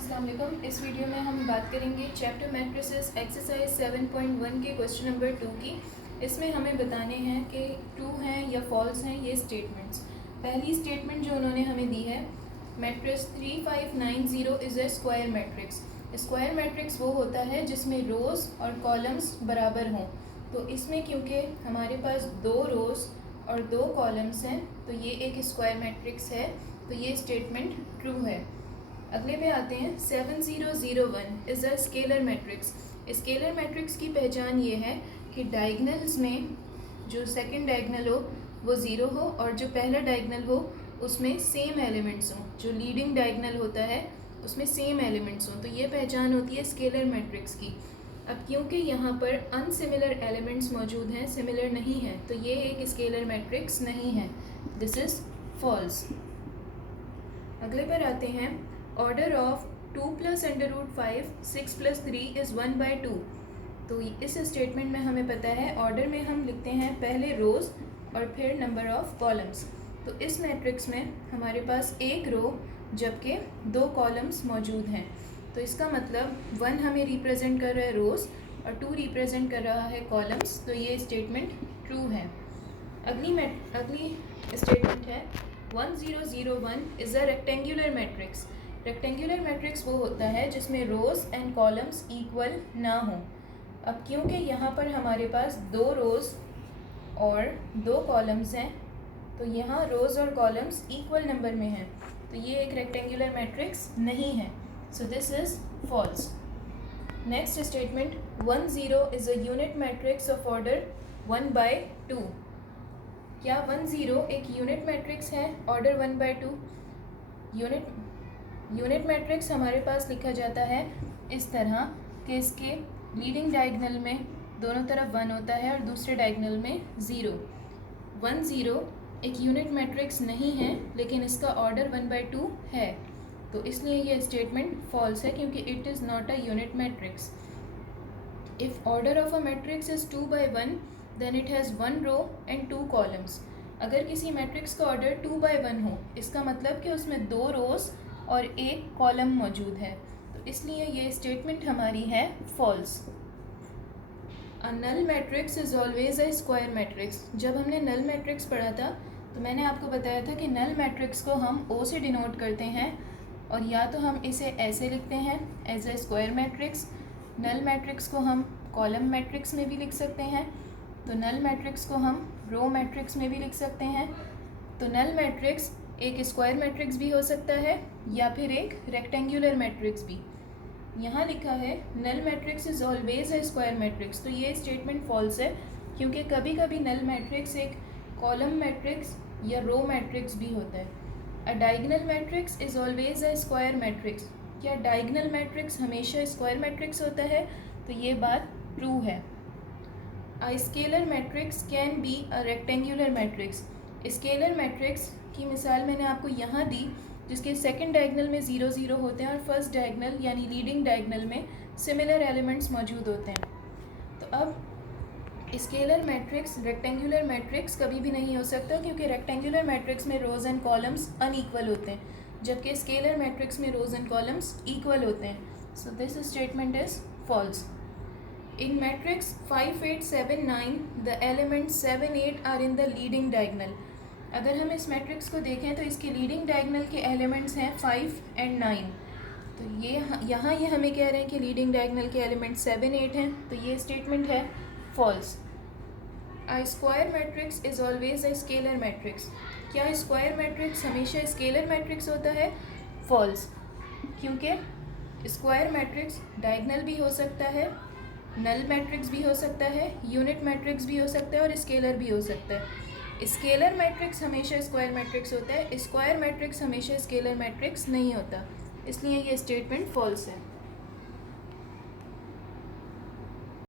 अस्सलाम वालेकुम। इस वीडियो में हम बात करेंगे चैप्टर मैट्रिसेस एक्सरसाइज 7.1 के क्वेश्चन नंबर 2 की। इसमें हमें बताने हैं कि ट्रू हैं या फॉल्स हैं ये स्टेटमेंट्स। पहली स्टेटमेंट जो उन्होंने हमें दी है, matrix 3590 is a square matrix. Square matrix वो होता है जिसमें रोज़ और कॉलम्स बराबर हों। तो इसमें क्योंकि हमारे पास 2 रोज़ और 2 कॉलम्स हैं तो ये एक स्क्वायर मैट्रिक्स है, तो ये स्टेटमेंट ट्रू है। अगले पे आते हैं 7001 is a scalar matrix. Scalar matrix की पहचान ये है कि डायगनल्स में जो सेकंड डायगनल हो वो 0 हो और जो पहला डायगनल हो उसमें सेम एलिमेंट्स हों। जो लीडिंग डायगनल होता है उसमें सेम एलिमेंट्स हों, तो ये पहचान होती है स्केलर मैट्रिक्स की। अब क्योंकि यहाँ पर अनसिमिलर एलिमेंट्स मौजूद हैं, सिमिलर नहीं है, तो ये एक स्केलर मैट्रिक्स नहीं है। This is false. अगले पर आते हैं ऑर्डर ऑफ 2 + √5 6 + 3 इज़ 1/2। तो इस स्टेटमेंट में हमें पता है ऑर्डर में हम लिखते हैं पहले रोज़ और फिर नंबर ऑफ़ कॉलम्स। तो इस मैट्रिक्स में हमारे पास एक रो जबकि 2 कॉलम्स मौजूद हैं, तो इसका मतलब 1 हमें रिप्रेजेंट कर रहा है रोज़ और 2 रिप्रेजेंट कर रहा है कॉलम्स, तो ये स्टेटमेंट ट्रू है। अगली स्टेटमेंट है 1001 is a rectangular matrix. Rectangular matrix वो होता है जिसमें रोज़ एंड कॉलम्स इक्वल ना हो। अब क्योंकि यहाँ पर हमारे पास 2 रोज़ और 2 कॉलम्स हैं, तो यहाँ रोज़ और कॉलम्स इक्वल नंबर में हैं, तो ये एक रेक्टेंगुलर मैट्रिक्स नहीं है। So this is false. Next statement 10 is a unit matrix of order 1/2। क्या 10 एक यूनिट मैट्रिक्स है ऑर्डर 1/2? यूनिट मैट्रिक्स हमारे पास लिखा जाता है इस तरह कि इसके लीडिंग डायगनल में दोनों तरफ 1 होता है और दूसरे डायगनल में 0। 10 एक यूनिट मैट्रिक्स नहीं है, लेकिन इसका ऑर्डर 1/2 है, तो इसलिए ये स्टेटमेंट फॉल्स है क्योंकि it is not a unit matrix. If order of a matrix is 2/1 then it has 1 row and 2 columns. अगर किसी मैट्रिक्स का ऑर्डर 2/1 हो, इसका मतलब कि उसमें 2 रोज़ और 1 कॉलम मौजूद है, तो इसलिए ये स्टेटमेंट हमारी है false. A null matrix is always a square matrix. जब हमने नल मैट्रिक्स पढ़ा था तो मैंने आपको बताया था कि नल मैट्रिक्स को हम O से डिनोट करते हैं, और या तो हम इसे ऐसे लिखते हैं as a square matrix. Null matrix को हम कॉलम मैट्रिक्स में भी लिख सकते हैं, तो नल मैट्रिक्स को हम रो मैट्रिक्स में भी लिख सकते हैं। तो नल मैट्रिक्स एक स्क्वायर मैट्रिक्स भी हो सकता है या फिर एक रेक्टेंगुलर मैट्रिक्स भी। यहाँ लिखा है null matrix is always a square matrix, तो ये स्टेटमेंट फॉल्स है क्योंकि कभी कभी नल मैट्रिक्स एक कॉलम मैट्रिक्स या रो मैट्रिक्स भी होता है। A diagonal matrix is always a square matrix. क्या डायगनल मैट्रिक्स हमेशा स्क्वायर मैट्रिक्स होता है? तो ये बात ट्रू है। A scalar matrix can be a rectangular matrix. Scalar matrix की मिसाल मैंने आपको यहाँ दी, जिसके सेकंड डायगनल में 0 0 होते हैं और फर्स्ट डायगनल यानी लीडिंग डायगनल में सिमिलर एलिमेंट्स मौजूद होते हैं। तो अब स्केलर मैट्रिक्स रेक्टेंगुलर मैट्रिक्स कभी भी नहीं हो सकता क्योंकि रेक्टेंगुलर मैट्रिक्स में रोज़ एंड कॉलम्स अनइक्वल होते हैं, जबकि स्केलर मैट्रिक्स में रोज़ एंड कॉलम्स इक्वल होते हैं। So this statement is false. In matrix 5 8 7 9 the elements 7 8 are in the leading diagonal। अगर हम इस मैट्रिक्स को देखें तो इसके लीडिंग डायगनल के एलिमेंट्स हैं 5 and 9। तो ये यहाँ ये हमें कह रहे हैं कि लीडिंग डायगनल के एलिमेंट्स 7 8 हैं, तो ये स्टेटमेंट है false. A square matrix is always a scalar matrix. क्या स्क्वायर मैट्रिक्स हमेशा स्केलर मैट्रिक्स होता है? फॉल्स, क्योंकि स्क्वायर मैट्रिक्स डायगनल भी हो सकता है, नल मैट्रिक्स भी हो सकता है, यूनिट मैट्रिक्स भी हो सकता है और स्केलर भी हो सकता है। स्केलर मैट्रिक्स हमेशा स्क्वायर मैट्रिक्स होता है, स्क्वायर मैट्रिक्स हमेशा स्केलर मैट्रिक्स नहीं होता, इसलिए ये स्टेटमेंट फॉल्स है।